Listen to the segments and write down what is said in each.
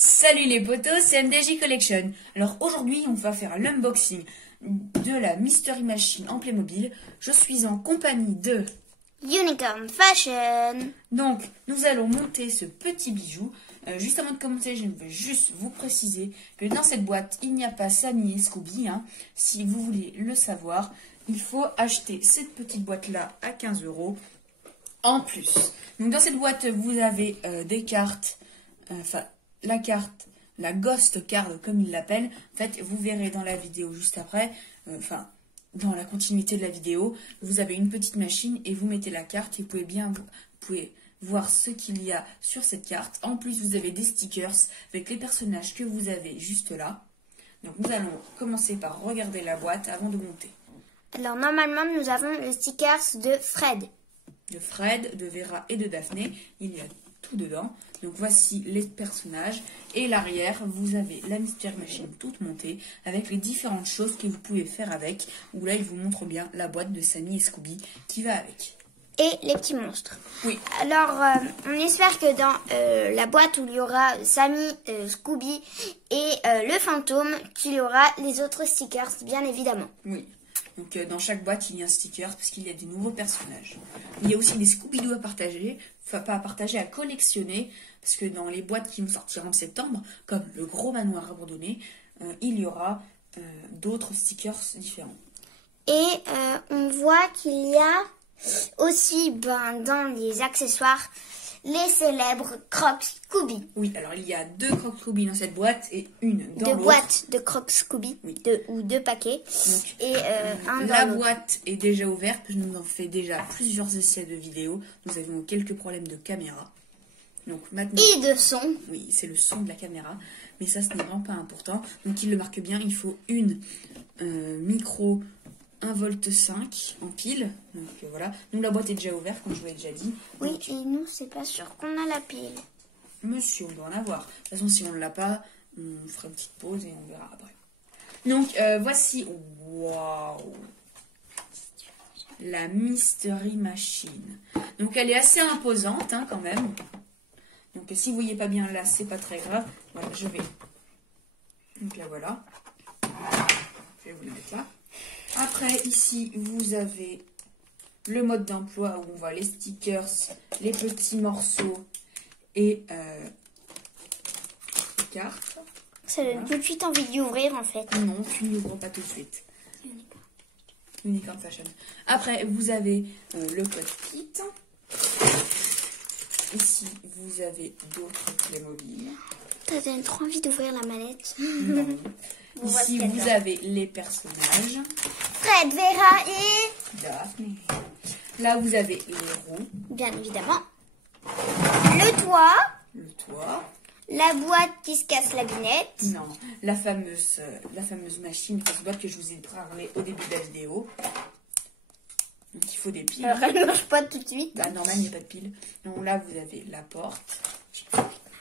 Salut les potos, c'est MDJ Collection. Alors aujourd'hui, on va faire l'unboxing de la Mystery Machine en Playmobil. Je suis en compagnie de Unicorn Fashion. Donc, nous allons monter ce petit bijou. Juste avant de commencer, je vais juste vous préciser que dans cette boîte, il n'y a pas Sammy et Scooby. Si vous voulez le savoir, il faut acheter cette petite boîte-là à 15 € en plus. Donc, dans cette boîte, vous avez des cartes, la carte, la Ghost Card, comme ils l'appellent. En fait, vous verrez dans la vidéo juste après, dans la continuité de la vidéo, vous avez une petite machine et vous mettez la carte et vous pouvez voir ce qu'il y a sur cette carte. En plus, vous avez des stickers avec les personnages que vous avez juste là. Donc, nous allons commencer par regarder la boîte avant de monter. Alors, normalement, nous avons le stickers de Fred. De Fred, de Vera et de Daphné. Il y a tout dedans. Donc voici les personnages. Et l'arrière, vous avez la Mystery Machine toute montée avec les différentes choses que vous pouvez faire avec. Où là, il vous montre bien la boîte de Sammy et Scooby qui va avec. Et les petits monstres. Oui. Alors, on espère que dans la boîte où il y aura Sammy, Scooby et le fantôme, qu'il y aura les autres stickers, bien évidemment. Oui. Donc dans chaque boîte, il y a un sticker parce qu'il y a des nouveaux personnages. Il y a aussi des Scooby-Doo à partager, enfin pas à partager, à collectionner. Parce que dans les boîtes qui vont sortir en septembre, comme le gros manoir abandonné, il y aura d'autres stickers différents. Et on voit qu'il y a aussi dans les accessoires les célèbres Crocs Scooby. Oui, alors il y a 2 Crocs Scooby dans cette boîte et une dans l'autre. 2 boîtes de Crocs Scooby, oui. ou 2 paquets. Donc, et un dans la l'autre. boîte est déjà ouverte, je nous en fais déjà plusieurs essais de vidéo. Nous avons quelques problèmes de caméra. Donc maintenant, et de son. Oui, c'est le son de la caméra, mais ça ce n'est vraiment pas important. Donc il le marque bien, il faut une micro 1,5 V en pile. Donc voilà. Nous la boîte est déjà ouverte, comme je vous l'ai déjà dit. Oui, Donc, et nous c'est pas sûr qu'on a la pile. Monsieur, on doit en avoir. De toute façon, si on ne l'a pas, on fera une petite pause et on verra après. Donc voici, waouh, la Mystery Machine. Donc elle est assez imposante quand même. Donc si vous voyez pas bien là, c'est pas très grave. Voilà, je vais. Donc là voilà. Je vais vous le mettre là. Après ici, vous avez le mode d'emploi où on voit les stickers, les petits morceaux et les cartes. Ça donne tout de suite envie d'y ouvrir en fait. Non, tu n'y ouvres pas tout de suite. Unicorn Fashion. Après, vous avez le code kit. Ici, vous avez d'autres Playmobil. Ça donne trop envie d'ouvrir la manette. Ici, vous avez les personnages. Fred, Vera et Daphné. Là, vous avez les roues. bien évidemment le toit. Le toit. La boîte qui se casse la binette. Non, la fameuse machine, cette boîte que je vous ai parlé au début de la vidéo. Donc, il faut des piles. Alors, elle ne marche pas tout de suite. Bah, normal, il n'y a pas de piles. Donc là, vous avez la porte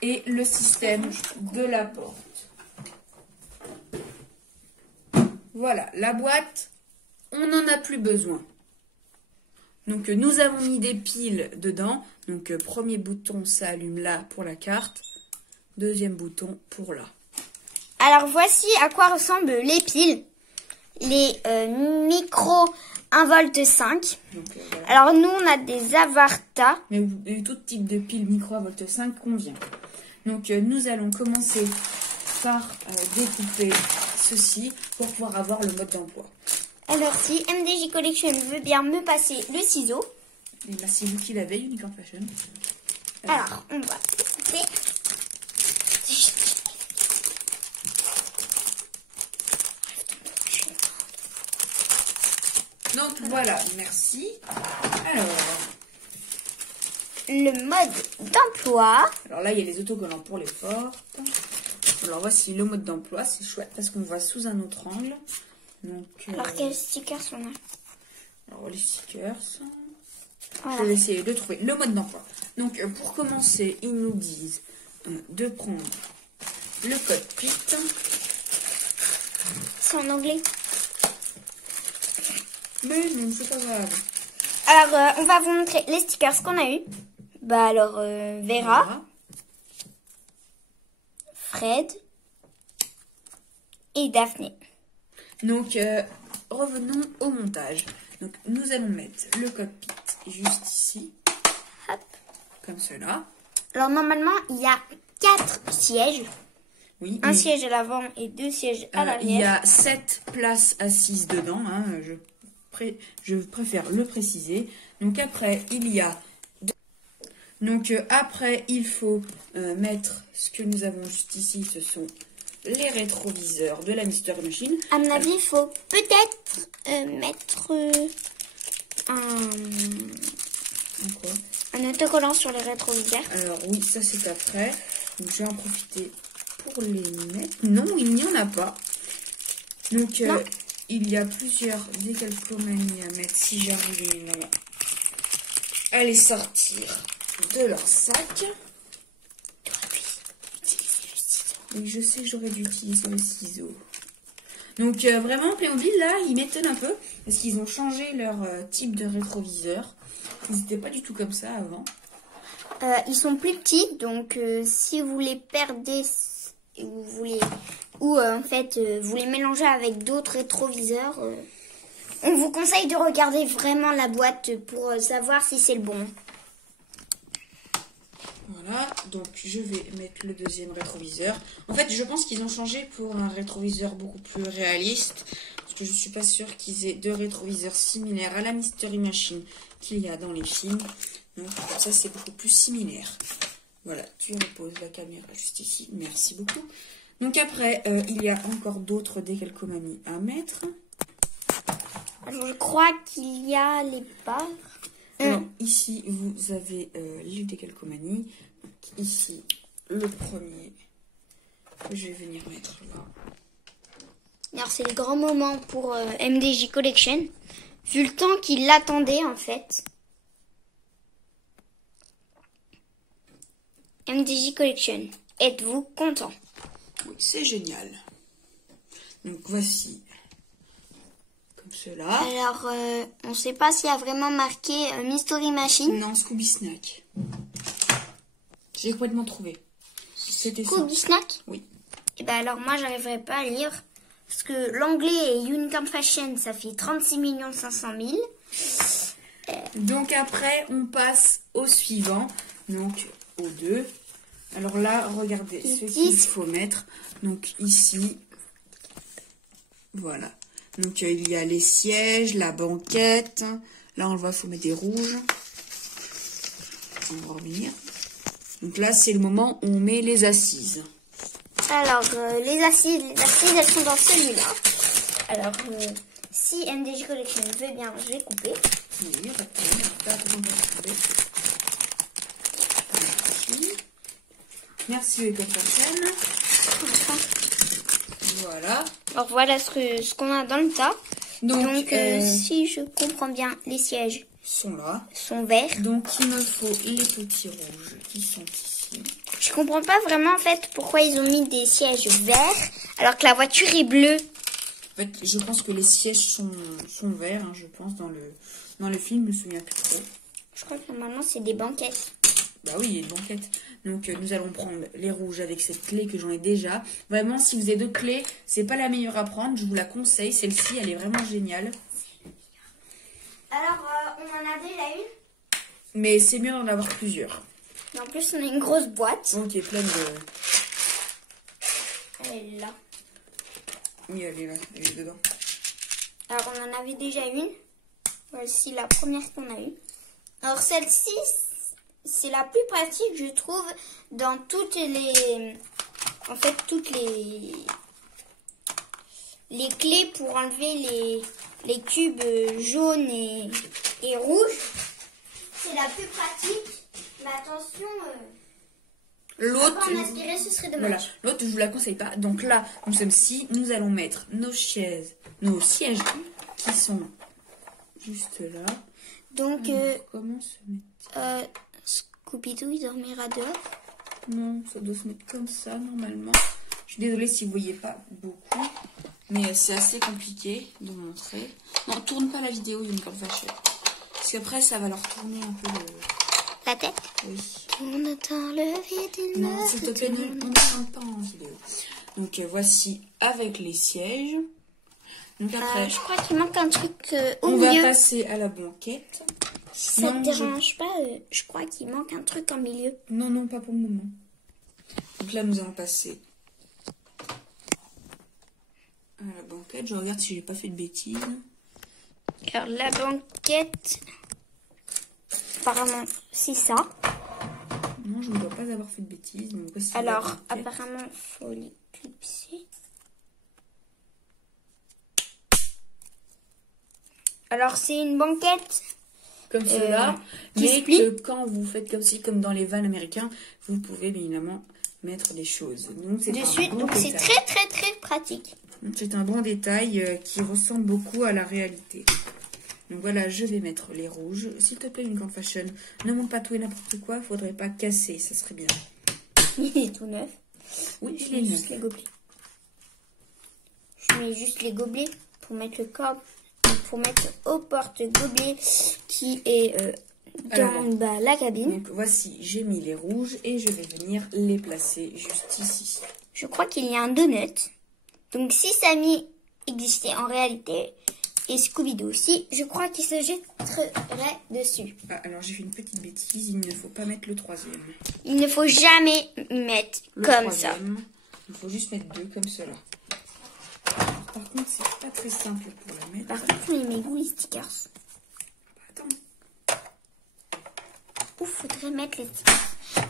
et le système de la porte. Voilà, la boîte, on n'en a plus besoin. Donc, nous avons mis des piles dedans. Donc, premier bouton, ça allume là pour la carte. Deuxième bouton pour là. Alors, voici à quoi ressemblent les piles. Les micro 1,5 V. Donc, voilà. Alors, nous, on a des Avarta. Mais tout type de pile micro à volt 5 convient. Donc, nous allons commencer par découper ceci pour pouvoir avoir le mode d'emploi. Alors, si MDJ Collection veut bien me passer le ciseau. Et là, c'est vous qui l'avez, Unicorn Fashion. Alors, on va découper. Donc voilà, merci. Alors Le mode d'emploi. là, il y a les autocollants pour les portes. Alors voici le mode d'emploi, c'est chouette parce qu'on voit sous un autre angle. Donc, Alors, quels stickers on a? alors les stickers. Voilà. Je vais essayer de trouver le mode d'emploi. Donc pour commencer, ils nous disent de prendre le code PIT. C'est en anglais. Mais non, c'est pas grave. Alors, on va vous montrer les stickers qu'on a eu. Bah alors, Vera, Fred et Daphné. Donc, revenons au montage. Donc, nous allons mettre le cockpit juste ici. Hop. Comme cela. Alors, normalement, il y a 4 sièges. Oui. Un siège à l'avant et 2 sièges à l'arrière. Il y a 7 places assises dedans. Hein, je préfère le préciser. Donc, après, il y a... Donc, après, il faut mettre ce que nous avons juste ici. Ce sont les rétroviseurs de la Mystery Machine. À mon avis, il faut peut-être mettre un autocollant sur les rétroviseurs. Alors oui, ça c'est après. Donc je vais en profiter pour les mettre. Non, il n'y en a pas. Donc il y a plusieurs décalcomanies à mettre si j'arrive à les sortir de leur sac. Oui, je sais que j'aurais dû utiliser le ciseau. Donc vraiment, Playmobil, là, ils m'étonnent un peu. Parce qu'ils ont changé leur type de rétroviseur. Ils n'étaient pas du tout comme ça avant. Ils sont plus petits. Donc si vous les perdez, vous les mélangez avec d'autres rétroviseurs, on vous conseille de regarder vraiment la boîte pour savoir si c'est le bon. Voilà, donc je vais mettre le deuxième rétroviseur. En fait, je pense qu'ils ont changé pour un rétroviseur beaucoup plus réaliste. Parce que je ne suis pas sûre qu'ils aient 2 rétroviseurs similaires à la Mystery Machine qu'il y a dans les films. Donc, comme ça, c'est beaucoup plus similaire. Voilà, tu reposes la caméra juste ici. Merci beaucoup. Donc après, il y a encore d'autres décalcomanies à mettre. Alors, je crois qu'il y a les barres. Alors, ici, vous avez les décalcomanies. Ici, le premier que je vais venir mettre là. Alors, c'est le grand moment pour MDJ Collection. Vu le temps qu'il l'attendait, en fait. MDJ Collection. Êtes-vous content? Oui, c'est génial. Donc, voici. Comme cela. Alors, on ne sait pas s'il y a vraiment marqué Mystery Machine. Non, Scooby Snack. J'ai complètement trouvé. C'était ça. Scooby Snack? Oui. Et ben alors, moi, j'arriverai pas à lire. Parce que l'anglais et Unicorn Fashion, ça fait 36 500 000. Donc après, on passe au suivant. Donc, au 2. Alors là, regardez ce qu'il faut mettre. Donc donc voilà. Donc il y a les sièges, la banquette. Là, on le voit, il faut mettre des rouges. On va revenir. Donc là, c'est le moment où on met les assises. Alors, les assises, elles sont dans celui-là. Alors, si MDJ Collection veut bien, je vais couper. Oui, merci les prochaines. Voilà. Alors, voilà ce qu'on a dans le tas. Donc si je comprends bien, les sièges sont là. Sont verts. Donc, il me faut les petits rouges qui sont ici. Je comprends pas vraiment, en fait, pourquoi ils ont mis des sièges verts alors que la voiture est bleue. En fait, je pense que les sièges sont verts, hein, je pense, dans le film, je me souviens plus trop. Je crois que normalement, c'est des banquettes. Bah oui, il y a une banquette. Donc, nous allons prendre les rouges avec cette clé que j'en ai déjà. Vraiment, si vous avez d'autres clés, c'est pas la meilleure à prendre. Je vous la conseille. Celle-ci, elle est vraiment géniale. Alors, on en a déjà une. Mais c'est mieux d'en avoir plusieurs. Et en plus, on a une grosse boîte. Donc, qui est pleine de... Elle est là. Oui, elle est là. Elle est dedans. Alors, on en avait déjà une. Voici la première qu'on a eue. Alors, celle-ci, c'est la plus pratique, je trouve, dans toutes les... En fait, toutes les clés pour enlever les cubes jaunes et rouges. C'est la plus pratique. Mais attention... L'autre, en aspirer, ce serait dommage. Voilà. L'autre, je vous la conseille pas. Donc là, nous sommes ici. Nous allons mettre nos sièges qui sont juste là. Donc, comment se mettre Scooby-Doo, il dormira dehors. Non, ça doit se mettre comme ça, normalement. Je suis désolée si vous voyez pas beaucoup. Mais c'est assez compliqué de montrer. Non, tourne pas la vidéo, Unicorn Fashion. Parce qu'après, ça va leur tourner un peu le... La tête? Oui. On entend le vide. Non, s'il te plaît, on n'entend pas en vidéo. Donc voici avec les sièges. Donc après, Je crois qu'il manque un truc au on va milieu. passer à la banquette. Si ça Non, te dérange pas, je crois qu'il manque un truc en milieu. Non, non, pas pour le moment. Donc là, nous allons passer à la banquette. Je regarde si j'ai pas fait de bêtises. Alors la banquette, apparemment c'est ça. Non, je ne dois pas avoir fait de bêtises. Donc voici la Alors banquette. apparemment il faut les clipser. Alors c'est une banquette Comme cela, qui se mais plie. que quand vous faites comme si, comme dans les vannes américains, vous pouvez bien évidemment mettre des choses. Donc c'est dessus, un bon donc c'est détail. très pratique. C'est un bon détail qui ressemble beaucoup à la réalité. Donc voilà, je vais mettre les rouges. S'il te plaît, une grande fashion, ne monte pas tout et n'importe quoi. Faudrait pas casser, ça serait bien. Il est tout neuf. Oui, Je je mets l'ai juste neuf. les gobelets. Je mets juste les gobelets pour mettre le corps, pour mettre au porte-gobelet qui est Alors, dans la cabine. Donc voici, j'ai mis les rouges et je vais venir les placer juste ici. Je crois qu'il y a un donut. Donc si Samy existait en réalité et Scooby-Doo aussi, je crois qu'il se jetterait dessus. Ah, alors j'ai fait une petite bêtise, il ne faut pas mettre le troisième. Il ne faut jamais mettre Le comme ça. troisième, il faut juste mettre deux comme cela. Alors, par contre, c'est pas très simple pour la mettre. Par contre, il met où les stickers? Attends. Où faudrait mettre les stickers?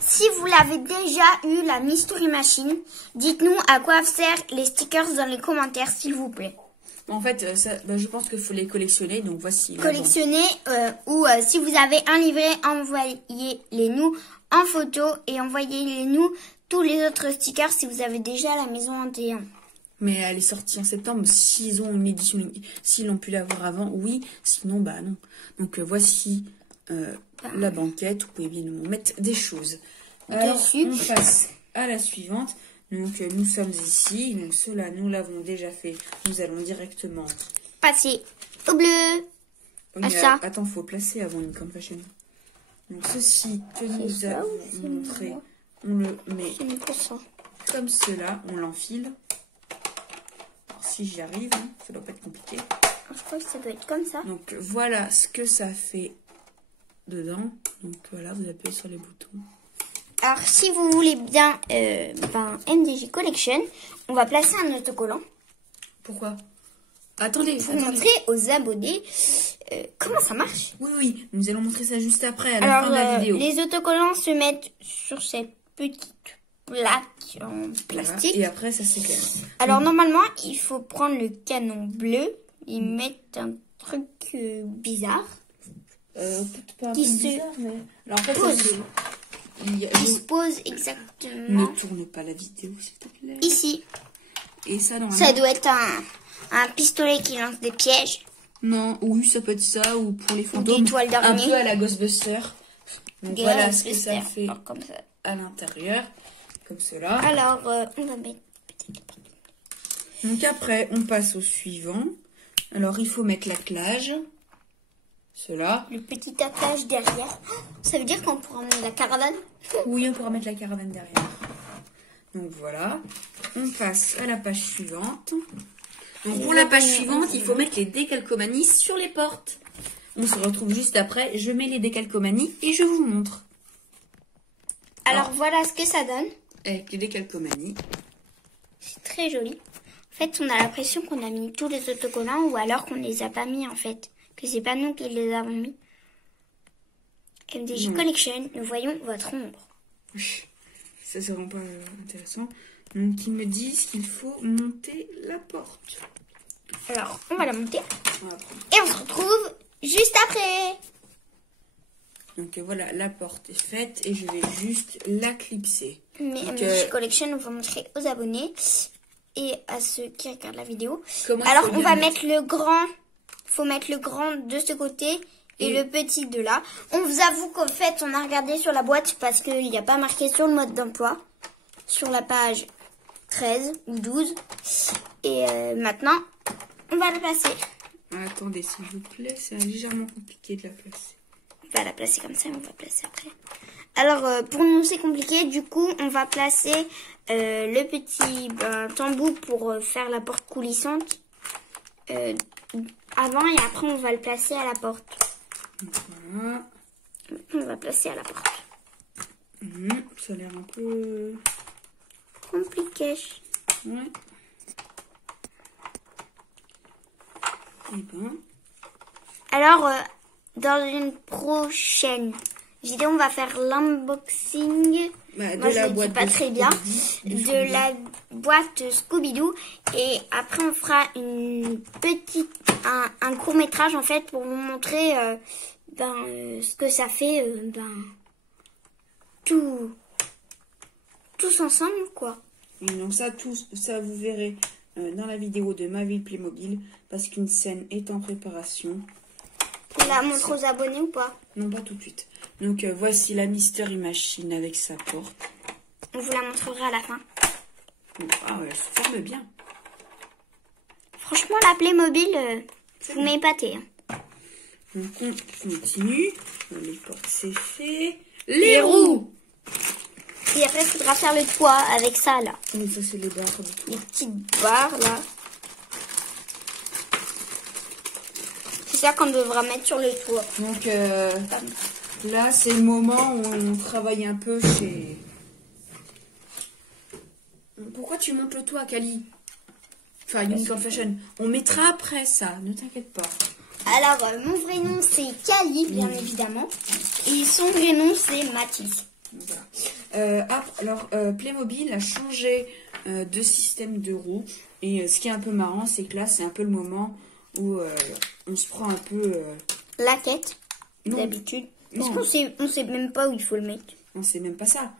Si vous l'avez déjà eu, la Mystery Machine, dites-nous à quoi servent les stickers dans les commentaires, s'il vous plaît. En fait, je pense qu'il faut les collectionner, donc voici. la Collectionnez ou si vous avez un livret, envoyez-les nous en photo et envoyez-les nous tous les autres stickers si vous avez déjà la maison en T1. Mais elle est sortie en septembre. S'ils ont une édition, s'ils ont pu l'avoir avant, oui. Sinon, bah non. Donc voici la banquette. Vous pouvez bien nous mettre des choses. Alors, dessus. on passe à la suivante. Donc nous sommes ici. Donc cela, nous l'avons déjà fait. Nous allons directement Passer au bleu. Mais, ça. attends, faut placer avant une confession. Donc ceci que nous ça ou avons c'est montré, moi on le met C'est mieux que ça. comme cela, on l'enfile. Alors, si j'y arrive, hein, ça doit pas être compliqué. Je crois que ça doit être comme ça. Donc voilà ce que ça fait dedans. Donc voilà, vous appuyez sur les boutons. Alors si vous voulez bien MDJ Collection, on va placer un autocollant Pourquoi? Attendez, pour attendez. montrer aux abonnés comment ça marche. Oui, oui, nous allons montrer ça juste après, à la fin Alors de la vidéo. les autocollants se mettent sur cette petite plaque en plastique. Voilà. Et après, ça s'éclaire. Alors normalement, il faut prendre le canon bleu et mettre un truc bizarre. Peut-être pas un Qui peu se bizarre, mais... Alors en fait, pose. ça se... Qui se pose Ne exactement tourne pas la vidéo, s'il te plaît. ici. Et ça, normalement... Ça doit être un pistolet qui lance des pièges. Non, oui, ça peut être ça, ou pour les fantômes. des toiles un d'araignée. peu à la Ghostbuster. Donc Des voilà ce que ça Ghostbusters, fait alors, comme ça. à l'intérieur. Comme cela. Alors, on va mettre peut-être. Donc après, on passe au suivant. Alors, il faut mettre l'attelage. Cela. Le petit attelage derrière. Ça veut dire qu'on pourra emmener la caravane. Oui, on pourra mettre la caravane derrière. Donc voilà. On passe à la page suivante. Donc pour la page suivante, il faut mettre les décalcomanies sur les portes. On se retrouve juste après. Je mets les décalcomanies et je vous montre. Alors voilà ce que ça donne. Avec les décalcomanies. C'est très joli. En fait, on a l'impression qu'on a mis tous les autocollants ou alors qu'on les a pas mis en fait. Que c'est pas nous qui les avons mis. MDJ Collection, nous voyons votre ombre. Ça, c'est vraiment pas intéressant. Donc, ils me disent qu'il faut monter la porte. Alors, on va la monter. On va prendre. Et on se retrouve juste après. Donc, voilà, la porte est faite et je vais juste la clipser. Mais Donc, MDJ Collection, on va montrer aux abonnés et à ceux qui regardent la vidéo. comment il Alors, faut on bien va mettre le grand. Faut mettre le grand de ce côté et le petit de là. On vous avoue qu'en fait, on a regardé sur la boîte parce qu'il n'y a pas marqué sur le mode d'emploi. Sur la page 13 ou 12. Et maintenant, on va le placer. Attendez, s'il vous plaît, c'est légèrement compliqué de la placer. On va la placer comme ça, on va placer après. Alors, pour nous, c'est compliqué. Du coup, on va placer le petit tambour pour faire la porte coulissante avant et après, on va le placer à la porte. Voilà. On va placer à la porte. Ça a l'air un peu Compliqué. Ouais. Et ben. Alors, dans une prochaine vidéo, on va faire l'unboxing. Moi, je ne dis pas très bien. De la boîte Scooby-Doo. Et après, on fera un court-métrage, en fait, pour vous montrer ce que ça fait, tous ensemble, quoi. Et donc ça, vous verrez dans la vidéo de Ma Ville Playmobil, parce qu'une scène est en préparation. On la montre aux abonnés ou pas? Non, pas tout de suite. Donc voici la Mystery Machine avec sa porte. On vous la montrera à la fin. Ah ouais, elle se forme bien. Franchement, la Playmobil, vous m'épatez. Hein. Donc on continue. Les portes, c'est fait. Les roues. Et après, il faudra faire le toit avec ça, là. Oui, ça, c'est les barres du toit. Les petites barres, là. C'est ça qu'on devra mettre sur le toit. Donc, là, c'est le moment où on travaille un peu chez... Pourquoi tu montes le toit, Kali? Enfin, Unicorn Fashion. On mettra après ça, ne t'inquiète pas. Alors, mon vrai nom, c'est Kali, bien évidemment. Et son vrai nom, c'est Mathis. Voilà. Alors, Playmobil a changé de système de roues. Et ce qui est un peu marrant, c'est que là, c'est un peu le moment où on se prend un peu... La quête, d'habitude. Est-ce qu'on sait même pas où il faut le mettre? On sait même pas ça.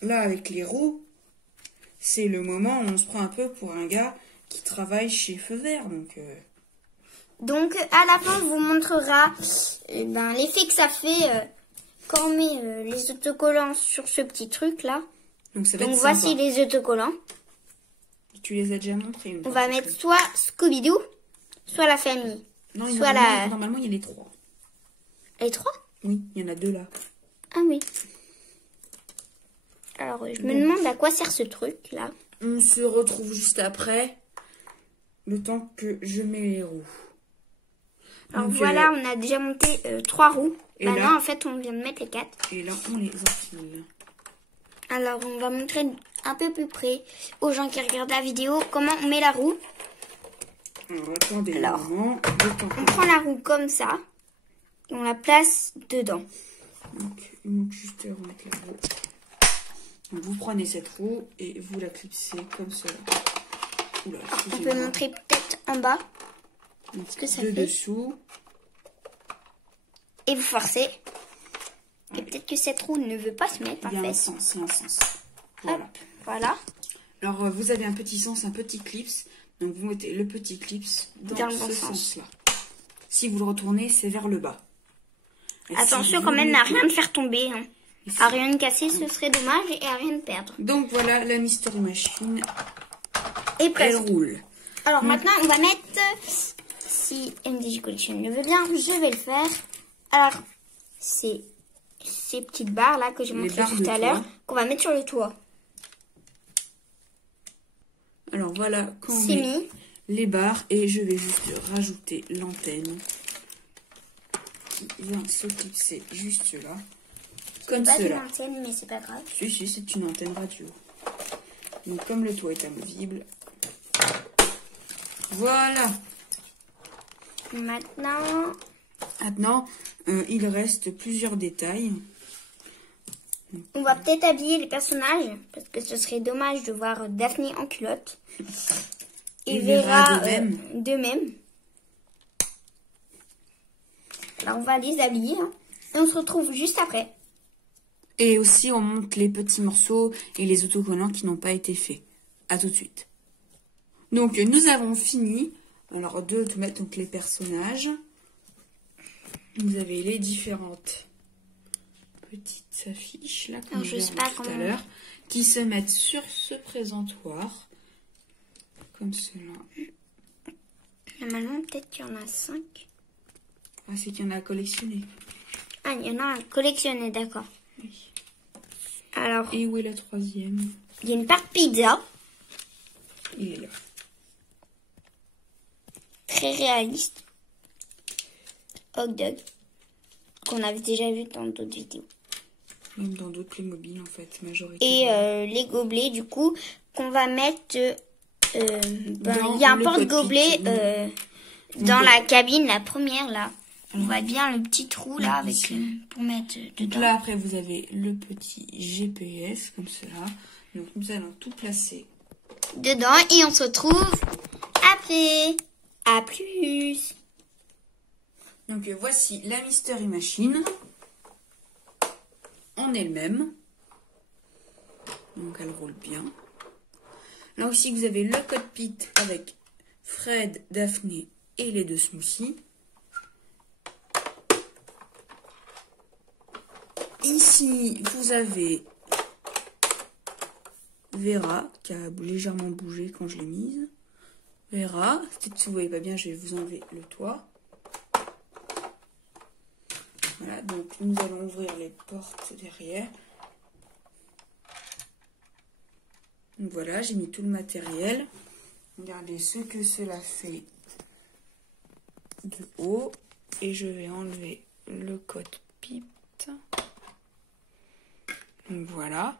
Là, avec les roues, c'est le moment où on se prend un peu pour un gars qui travaille chez Feu Vert. Donc, à la fin, on vous montrera l'effet que ça fait quand on met les autocollants sur ce petit truc-là. Donc, voici les autocollants. Tu les as déjà montrés. On va mettre soit Scooby-Doo, soit la famille. Non, soit normalement, il y a les 3. Les 3? Oui, il y en a 2 là. Ah oui. Alors, je me demande à quoi sert ce truc-là. On se retrouve juste après, le temps que je mets les roues. Alors voilà, on a déjà monté 3 roues. Et maintenant, là, en fait, on vient de mettre les 4. Et là, on les enfile. Alors, on va montrer un peu plus près aux gens qui regardent la vidéo comment on met la roue. Alors, attendez un moment. On prend la roue comme ça et on la place dedans. Donc, il manque juste à remettre la roue. Donc, vous prenez cette roue et vous la clipsez comme cela. Oula, on peut montrer peut-être en bas ce que ça fait. Dessous. Et vous forcez. Et peut-être que cette roue ne veut pas se mettre, Il y a un sens, Voilà. Hop, voilà. Alors, vous avez un petit sens, un petit clips. Donc, vous mettez le petit clips dans ce sens-là. Si vous le retournez, c'est vers le bas. Et attention quand même à rien de faire tomber. Hein. À rien de casser, ce serait dommage, et à rien de perdre. Donc, voilà, la Mystery Machine. Et presque. Elle roule. Alors, maintenant, on va mettre... Si MDJ Collection le veut bien, je vais le faire. Alors, c'est ces petites barres là que j'ai montré tout à l'heure qu'on va mettre sur le toit. Alors voilà, quand on met les barres, et je vais juste rajouter l'antenne qui vient se clipser juste là, comme cela. C'est pas une antenne, mais c'est pas grave. Si, c'est une antenne radio. Donc comme le toit est amovible, voilà. Maintenant, il reste plusieurs détails. On va peut-être habiller les personnages, parce que ce serait dommage de voir Daphné en culotte. Et Vera de même. Alors on va les habiller, hein, et on se retrouve juste après. Et aussi on monte les petits morceaux et les autocollants qui n'ont pas été faits. À tout de suite. Donc nous avons fini. Alors de mettre donc les personnages. Vous avez les différentes petites affiches là, comme je sais pas tout à l'heure, qui se mettent sur ce présentoir, comme cela. Normalement, peut-être qu'il y en a 5. Ah, c'est qu'il y en a à collectionner. Ah, il y en a un collectionné, d'accord. Oui. Alors, Et où est la troisième? il y a une part pizza. Il est là. Très réaliste. Hot dog. Qu'on avait déjà vu dans d'autres vidéos. Même dans d'autres Playmobil, en fait, Et majoritairement. les gobelets, du coup, qu'on va mettre... Dans il y a un le porte-gobelet cockpit. dans Donc, la cabine, la première, là. On voit bien le petit trou, là, avec ici. pour mettre Donc dedans. là, après, vous avez le petit GPS, comme cela. Donc, nous allons tout placer. Dedans, et on se retrouve après. À plus. Donc, voici la Mystery Machine en elle-même. Donc, elle roule bien. Là aussi, vous avez le cockpit avec Fred, Daphné et les deux smoothies. Ici, vous avez Vera, qui a légèrement bougé quand je l'ai mise. Vera, peut-être si vous voyez pas bien, je vais vous enlever le toit. Voilà, donc nous allons ouvrir les portes derrière. Donc voilà, j'ai mis tout le matériel. Regardez ce que cela fait de haut. Et je vais enlever le cockpit. Donc voilà.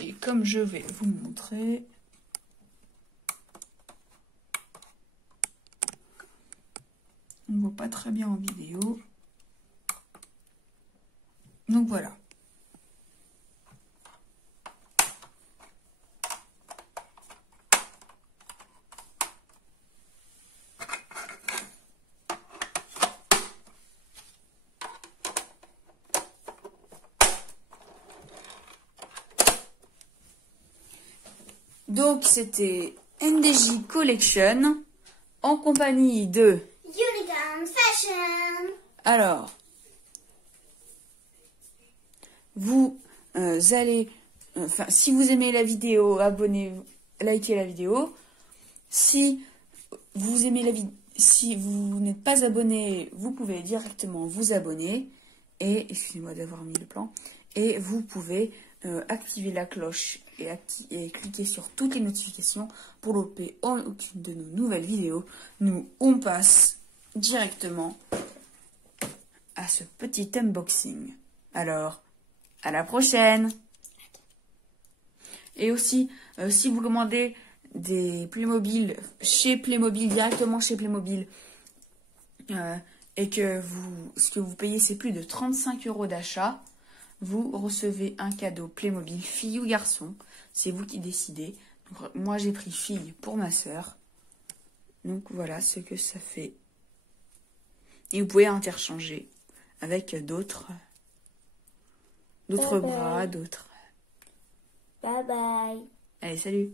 Et comme je vais vous montrer, on ne voit pas très bien en vidéo. Donc voilà. Donc c'était NDJ Collection en compagnie de Unicorn Fashion. Alors, vous allez, enfin, si vous aimez la vidéo, abonnez-vous, likez la vidéo. Si vous aimez la vidéo, si vous n'êtes pas abonné, vous pouvez directement vous abonner. Et, excusez-moi d'avoir mis le plan, et vous pouvez activer la cloche et cliquer sur toutes les notifications pour louper aucune de nos nouvelles vidéos. Nous, on passe directement à ce petit unboxing. Alors, à la prochaine. Et aussi, si vous commandez des Playmobil chez Playmobil, directement chez Playmobil, et que ce que vous payez, c'est plus de 35 € d'achat, vous recevez un cadeau Playmobil, fille ou garçon. C'est vous qui décidez. Donc, moi, j'ai pris fille pour ma sœur. Donc, voilà ce que ça fait. Et vous pouvez interchanger avec d'autres bras, d'autres. Bye bye. Allez, salut!